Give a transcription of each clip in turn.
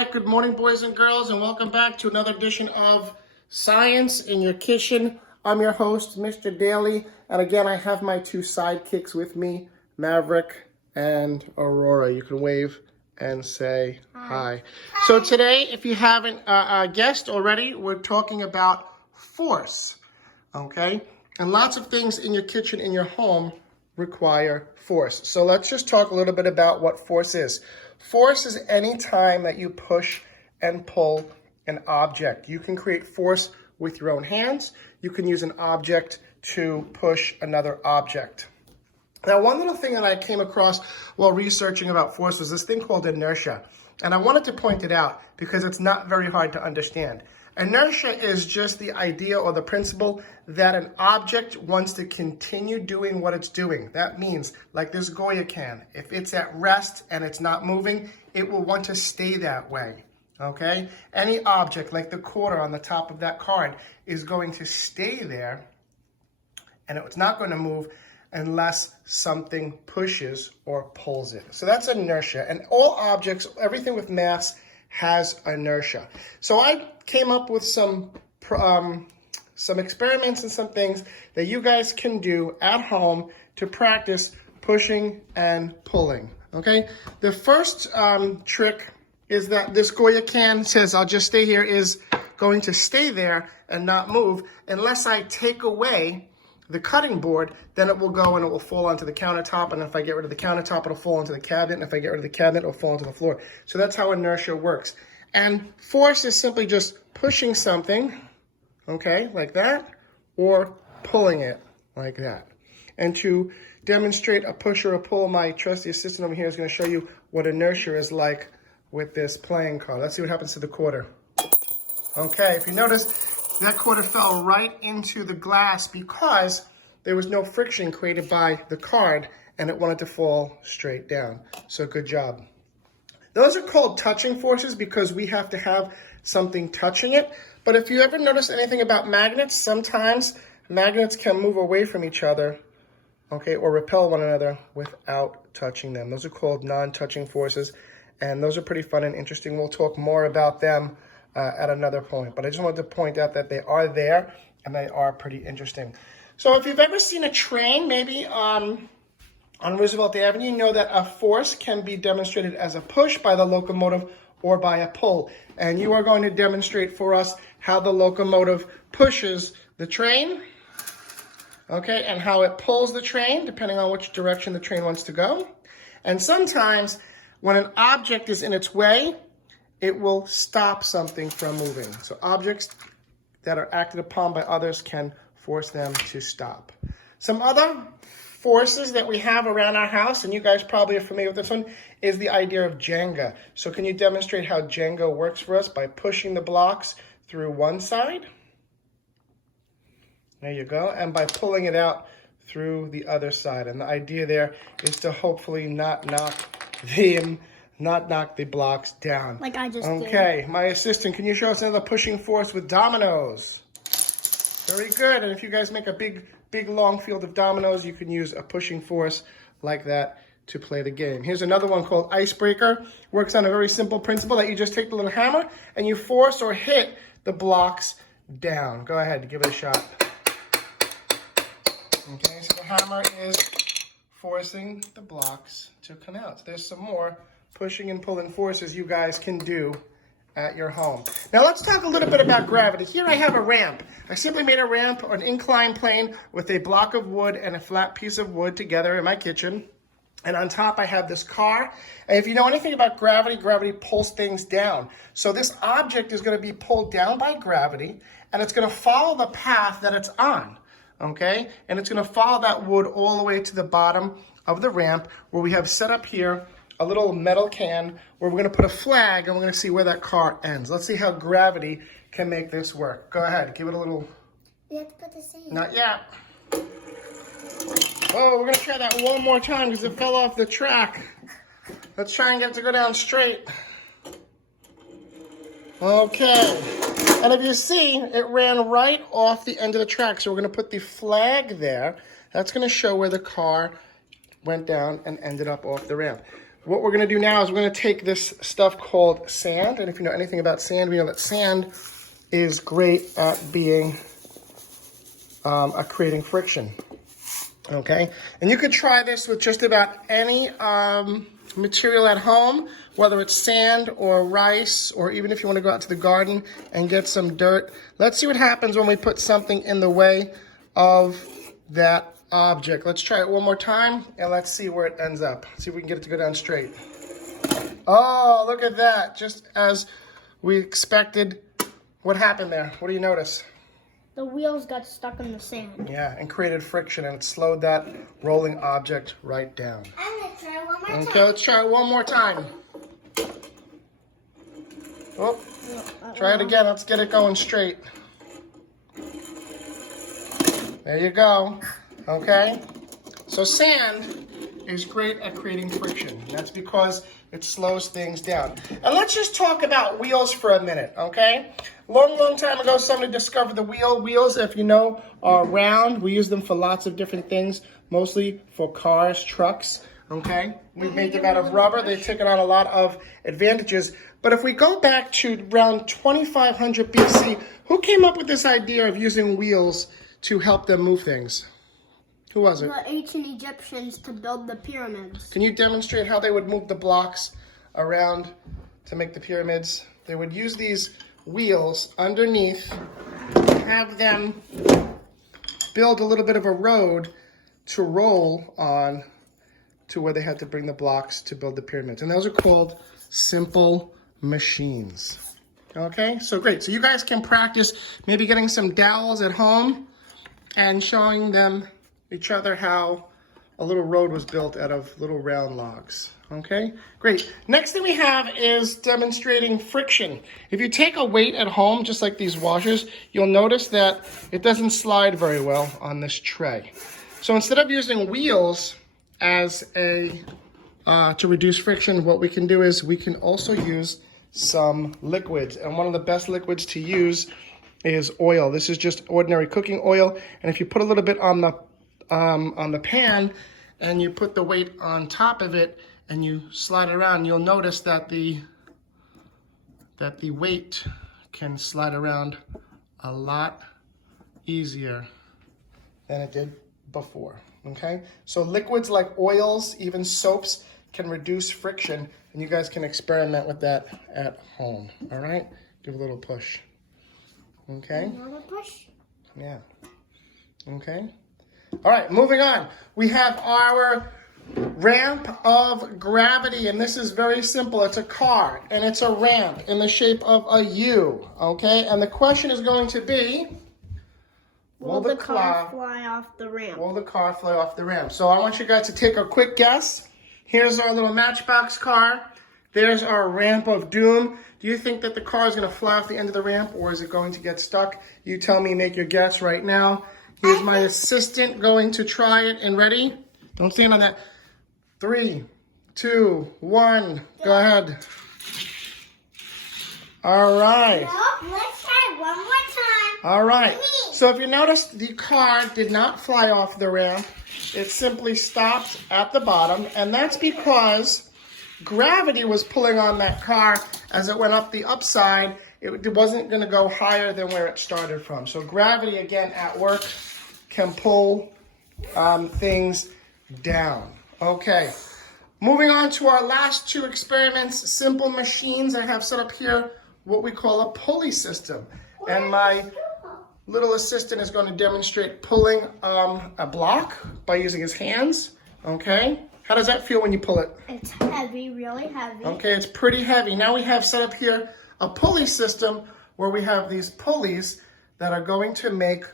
right, good morning, boys and girls, and welcome back to another edition of Science in Your Kitchen. I'm your host, Mr. Daly, and again, I have my two sidekicks with me, Maverick and Aurora. You can wave and say hi. So today, if you haven't guessed already, we're talking about force, okay? And lots of things in your kitchen, in your home, require force. So let's just talk a little bit about what force is. Force is any time that you push and pull an object. You can create force with your own hands. You can use an object to push another object. Now, one little thing that I came across while researching about force was this thing called inertia. And I wanted to point it out because it's not very hard to understand. Inertia is just the idea or the principle that an object wants to continue doing what it's doing. That means, like this Goya can, if it's at rest and it's not moving, it will want to stay that way, okay? Any object, like the quarter on the top of that card, is going to stay there, and it's not going to move unless something pushes or pulls it. So that's inertia. And all objects, everything with mass, has inertia. So I came up with some experiments and some things that you guys can do at home to practice pushing and pulling, okay? The first trick is that this Goya can says, I'll just stay here, is going to stay there and not move unless I take away the cutting board. Then it will go and it will fall onto the countertop, and if I get rid of the countertop, it'll fall into the cabinet, and if I get rid of the cabinet, it'll fall onto the floor. So that's how inertia works. And force is simply just pushing something, okay, like that, or pulling it like that. And to demonstrate a push or a pull, my trusty assistant over here is going to show you what inertia is like with this playing card. Let's see what happens to the quarter. Okay, if you notice, that quarter fell right into the glass because there was no friction created by the card and it wanted to fall straight down. So good job. Those are called touching forces because we have to have something touching it. But if you ever notice anything about magnets, sometimes magnets can move away from each other, okay, or repel one another without touching them. Those are called non-touching forces, and those are pretty fun and interesting. We'll talk more about them at another point. But I just wanted to point out that they are there and they are pretty interesting. So if you've ever seen a train, maybe on Roosevelt Avenue, you know that a force can be demonstrated as a push by the locomotive or by a pull. And you are going to demonstrate for us how the locomotive pushes the train, okay, and how it pulls the train, depending on which direction the train wants to go. And sometimes when an object is in its way, it will stop something from moving. So objects that are acted upon by others can force them to stop. Some other forces that we have around our house, and you guys probably are familiar with this one, is the idea of Jenga. So can you demonstrate how Jenga works for us by pushing the blocks through one side? There you go. And by pulling it out through the other side. And the idea there is to hopefully not knock the blocks down. Like I just did. Okay, my assistant, can you show us another pushing force with dominoes? Very good. And if you guys make a big long field of dominoes, you can use a pushing force like that to play the game. Here's another one called Icebreaker. Works on a very simple principle that you just take the little hammer and you force or hit the blocks down. Go ahead, give it a shot. Okay, so the hammer is forcing the blocks to come out. So there's some more pushing and pulling forces you guys can do at your home. Now let's talk a little bit about gravity. Here I have a ramp. I simply made a ramp or an inclined plane with a block of wood and a flat piece of wood together in my kitchen. And on top I have this car. And if you know anything about gravity, gravity pulls things down. So this object is going to be pulled down by gravity, and it's going to follow the path that it's on. Okay? And it's going to follow that wood all the way to the bottom of the ramp, where we have set up here a little metal can where we're going to put a flag and we're going to see where that car ends. Let's see how gravity can make this work. Go ahead, give it a little... You have to put the same. Not yet. Oh, we're going to try that one more time because it fell off the track. Let's try and get it to go down straight. Okay. And if you see, it ran right off the end of the track. So we're going to put the flag there. That's going to show where the car went down and ended up off the ramp. what we're going to do now is we're going to take this stuff called sand. And if you know anything about sand, we know that sand is great at being, at creating friction. Okay? And you could try this with just about any material at home, whether it's sand or rice, or even if you want to go out to the garden and get some dirt. Let's see what happens when we put something in the way of that object. Let's try it one more time, and let's see where it ends up. See if we can get it to go down straight. Oh, look at that. Just as we expected. What happened there? What do you notice? The wheels got stuck in the sand. Yeah, and created friction, and it slowed that rolling object right down. I'm going to try one more time. Okay, let's try it one more time. Oh, try it again. Let's get it going straight. There you go. Okay? So sand is great at creating friction. That's because it slows things down. And let's just talk about wheels for a minute, okay? Long time ago, somebody discovered the wheel. Wheels, if you know, are round. We use them for lots of different things, mostly for cars, trucks, okay? We made them out of rubber. They've taken on a lot of advantages. But if we go back to around 2500 BC, who came up with this idea of using wheels to help them move things? Who was it? The ancient Egyptians to build the pyramids. Can you demonstrate how they would move the blocks around to make the pyramids? They would use these wheels underneath, have them build a little bit of a road to roll on to where they had to bring the blocks to build the pyramids. And those are called simple machines. Okay, so great. So you guys can practice maybe getting some dowels at home and showing them each other how a little road was built out of little round logs. Okay, great. Next thing we have is demonstrating friction. If you take a weight at home, just like these washers, you'll notice that it doesn't slide very well on this tray. So instead of using wheels as a to reduce friction, what we can do is we can also use some liquids. And one of the best liquids to use is oil. This is just ordinary cooking oil. And if you put a little bit on the pan and you put the weight on top of it and you slide it around, you'll notice that the weight can slide around a lot easier than it did before. Okay, so liquids like oils, even soaps, can reduce friction, and you guys can experiment with that at home. All right, give a little push. Okay. Another push. Yeah. Okay. All right, moving on. We have our ramp of gravity, and this is very simple. It's a car, and it's a ramp in the shape of a U, okay? And the question is going to be, will the car fly off the ramp? Will the car fly off the ramp? So I want you guys to take a quick guess. Here's our little Matchbox car. There's our ramp of doom. Do you think that the car is going to fly off the end of the ramp, or is it going to get stuck? You tell me, make your guess right now. Here's my assistant going to try it. And ready? Don't stand on that. 3, 2, 1. Go ahead. All right. Nope, let's try one more time. All right. So if you notice, the car did not fly off the ramp. It simply stopped at the bottom. And that's because gravity was pulling on that car as it went up the upside. It wasn't going to go higher than where it started from. So gravity, again, at work, can pull things down. Okay, moving on to our last two experiments, simple machines. I have set up here what we call a pulley system. And my little assistant is going to demonstrate pulling a block by using his hands. Okay, how does that feel when you pull it? It's heavy, really heavy. Okay, it's pretty heavy. Now we have set up here a pulley system where we have these pulleys that are going to make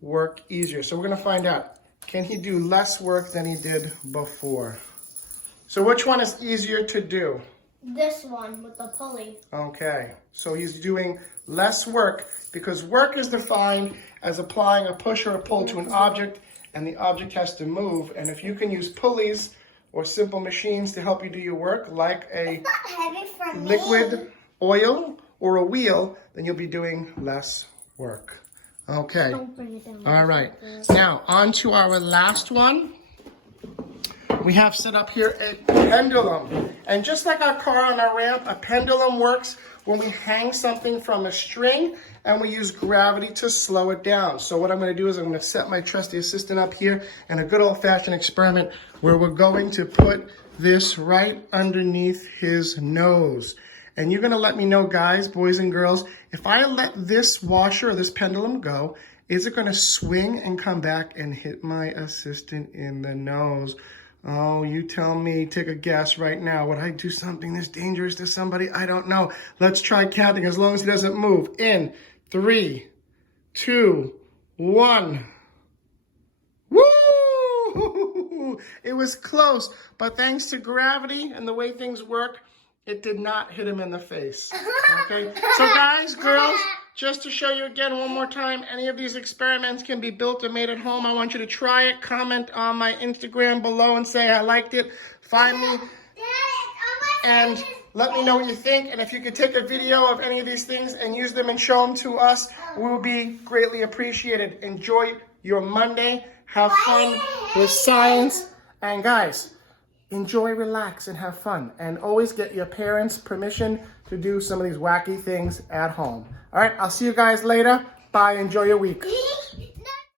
work easier. So we're going to find out, can he do less work than he did before? So which one is easier to do? This one with the pulley. Okay, so he's doing less work because work is defined as applying a push or a pull to an object, and the object has to move. And if you can use pulleys or simple machines to help you do your work, like a liquid oil or a wheel, then you'll be doing less work. Okay. Don't bring it down. All right. Now, on to our last one. we have set up here a pendulum. And just like our car on our ramp, a pendulum works when we hang something from a string and we use gravity to slow it down. So what I'm going to do is I'm going to set my trusty assistant up here in a good old-fashioned experiment where we're going to put this right underneath his nose. And you're going to let me know, guys, boys and girls, if I let this washer or this pendulum go, is it going to swing and come back and hit my assistant in the nose? Oh, you tell me, take a guess right now. Would I do something this dangerous to somebody? I don't know. Let's try counting as long as he doesn't move. In 3, 2, 1. Woo! It was close, but thanks to gravity and the way things work, it did not hit him in the face. Okay? So guys, girls, just to show you again one more time, any of these experiments can be built or made at home. I want you to try it. Comment on my Instagram below and say I liked it. Find me and let me know what you think. And if you could take a video of any of these things and use them and show them to us, we will be greatly appreciated. Enjoy your Monday. Have fun with science. And guys, enjoy, relax, and have fun. And always get your parents' permission to do some of these wacky things at home. All right, I'll see you guys later. Bye. Enjoy your week.